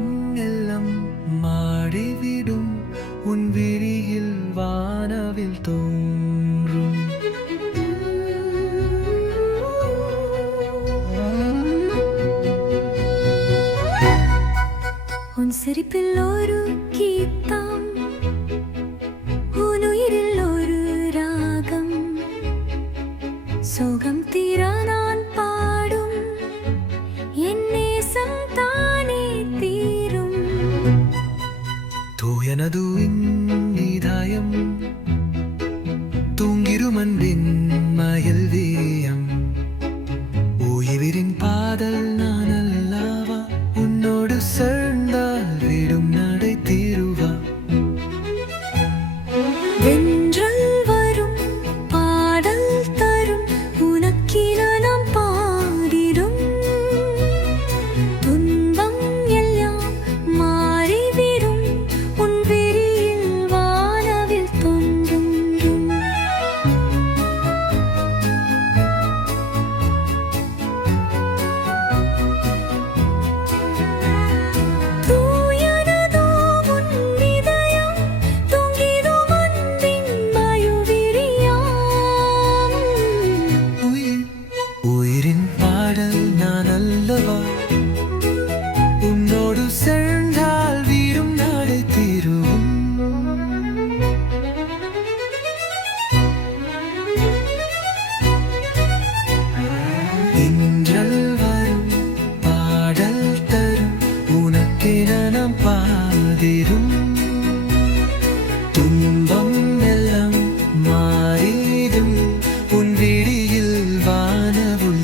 துன்பம் எல்லாம் மாறிவிடும் உன் விழியில் வானவில் தோன்றும். உன் சிரிப்பில் ஒரு கீதம், உன் உயிரில் ஒரு ராகம், சோகம் தீர நான் பாடும் என் நேசம் தானே தீரும். தூயனது இதயம் தூங்கிரும் அன்பின் மயில் வீயம். உயிரின் பாதல் நான் அல்லவா, உன்னோடு சேர்ந்தால் விடும் நடை தீருவா. வென்றல் வரும் பாடல் தரும் உனக்கின நாம் பாடிடும். துன்பம் எல்லாம் மாறிவிடும் உன் விழியில் வானவில் தோன்றும். தூயனதோ உன் இதயம், தூங்கிடும் அன்பின் மயுவிரியாம். உயிரின் பாடல் நான் அல்லவா, உன்னோடு சேர்ந்தால் வீடும் நடை தீரும். இன்றல் வரும் பாடல் தரும் உனக்கென நாம் பாடிடும். துன்பம் எல்லாம் மாறிடும் உன் விழியில் வானவுள்